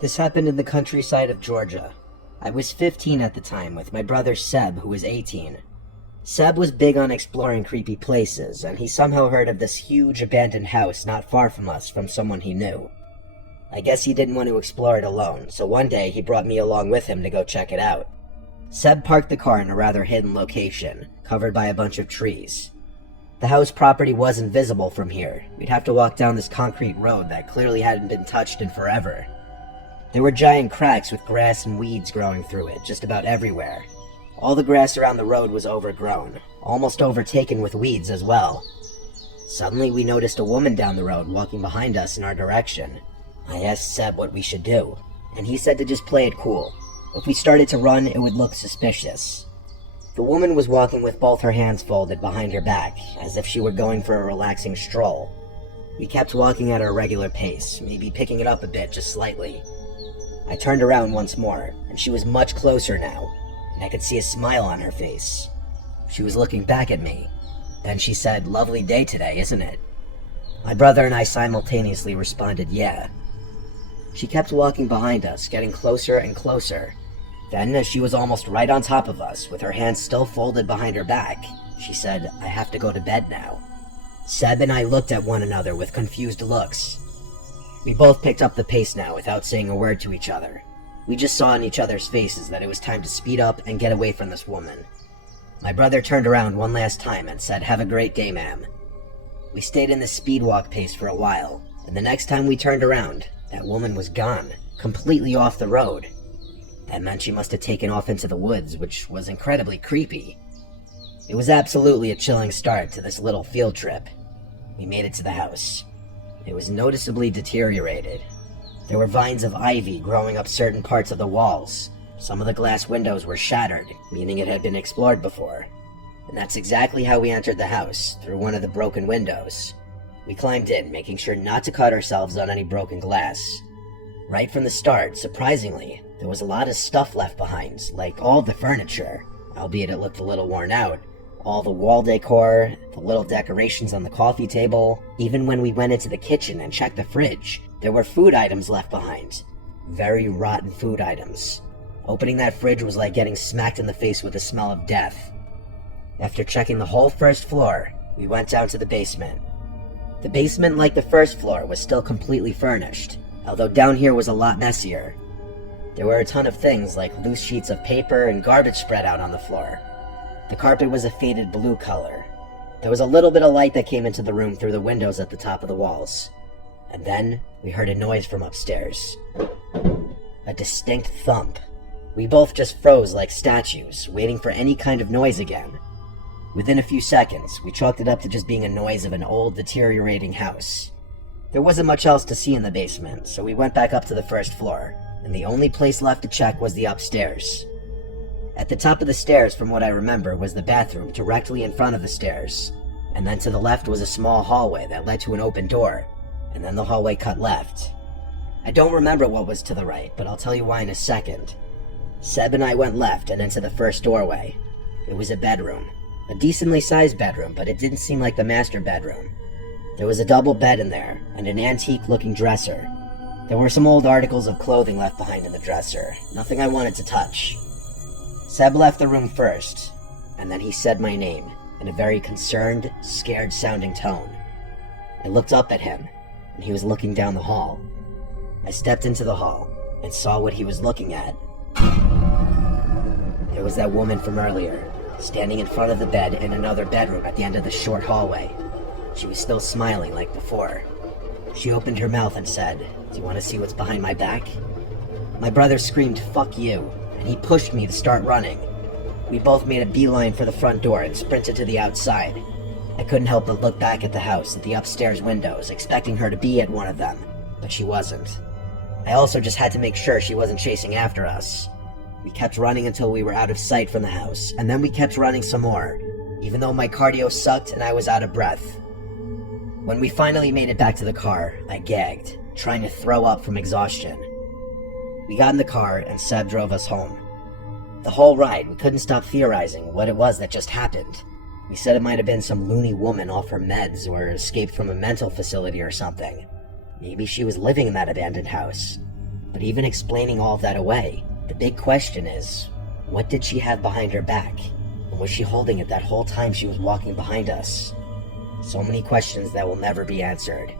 This happened in the countryside of Georgia. I was 15 at the time with my brother Seb, who was 18. Seb was big on exploring creepy places, and he somehow heard of this huge abandoned house not far from us from someone he knew. I guess he didn't want to explore it alone, so one day he brought me along with him to go check it out. Seb parked the car in a rather hidden location, covered by a bunch of trees. The house property wasn't visible from here. We'd have to walk down this concrete road that clearly hadn't been touched in forever. There were giant cracks with grass and weeds growing through it, just about everywhere. All the grass around the road was overgrown, almost overtaken with weeds as well. Suddenly we noticed a woman down the road walking behind us in our direction. I asked Seb what we should do, and he said to just play it cool. If we started to run, it would look suspicious. The woman was walking with both her hands folded behind her back, as if she were going for a relaxing stroll. We kept walking at our regular pace, maybe picking it up a bit just slightly. I turned around once more, and she was much closer now, and I could see a smile on her face. She was looking back at me. Then she said, "Lovely day today, isn't it?" My brother and I simultaneously responded, "Yeah." She kept walking behind us, getting closer and closer. Then, as she was almost right on top of us, with her hands still folded behind her back, she said, "I have to go to bed now." Seb and I looked at one another with confused looks. We both picked up the pace now without saying a word to each other. We just saw in each other's faces that it was time to speed up and get away from this woman. My brother turned around one last time and said, "Have a great day, ma'am." We stayed in the speed walk pace for a while, and the next time we turned around, that woman was gone, completely off the road. That meant she must have taken off into the woods, which was incredibly creepy. It was absolutely a chilling start to this little field trip. We made it to the house. It was noticeably deteriorated. There were vines of ivy growing up certain parts of the walls. Some of the glass windows were shattered, meaning it had been explored before. And that's exactly how we entered the house, through one of the broken windows. We climbed in, making sure not to cut ourselves on any broken glass. Right from the start, surprisingly, there was a lot of stuff left behind, like all the furniture, albeit it looked a little worn out. All the wall decor, the little decorations on the coffee table. Even when we went into the kitchen and checked the fridge, there were food items left behind. Very rotten food items. Opening that fridge was like getting smacked in the face with the smell of death. After checking the whole first floor, we went down to the basement. The basement, like the first floor, was still completely furnished, although down here was a lot messier. There were a ton of things like loose sheets of paper and garbage spread out on the floor. The carpet was a faded blue color. There was a little bit of light that came into the room through the windows at the top of the walls. And then, we heard a noise from upstairs. A distinct thump. We both just froze like statues, waiting for any kind of noise again. Within a few seconds, we chalked it up to just being a noise of an old, deteriorating house. There wasn't much else to see in the basement, so we went back up to the first floor, and the only place left to check was the upstairs. At the top of the stairs, from what I remember, was the bathroom directly in front of the stairs, and then to the left was a small hallway that led to an open door, and then the hallway cut left. I don't remember what was to the right, but I'll tell you why in a second. Seb and I went left and into the first doorway. It was a bedroom. A decently sized bedroom, but it didn't seem like the master bedroom. There was a double bed in there, and an antique-looking dresser. There were some old articles of clothing left behind in the dresser, nothing I wanted to touch. Seb left the room first, and then he said my name, in a very concerned, scared-sounding tone. I looked up at him, and he was looking down the hall. I stepped into the hall, and saw what he was looking at. There was that woman from earlier, standing in front of the bed in another bedroom at the end of the short hallway. She was still smiling like before. She opened her mouth and said, "Do you want to see what's behind my back?" My brother screamed, "Fuck you," and he pushed me to start running. We both made a beeline for the front door and sprinted to the outside. I couldn't help but look back at the house, at the upstairs windows, expecting her to be at one of them, but she wasn't. I also just had to make sure she wasn't chasing after us. We kept running until we were out of sight from the house, and then we kept running some more, even though my cardio sucked and I was out of breath. When we finally made it back to the car, I gagged, trying to throw up from exhaustion. We got in the car, and Seb drove us home. The whole ride, we couldn't stop theorizing what it was that just happened. We said it might have been some loony woman off her meds or escaped from a mental facility or something. Maybe she was living in that abandoned house. But even explaining all of that away, the big question is, what did she have behind her back? And was she holding it that whole time she was walking behind us? So many questions that will never be answered.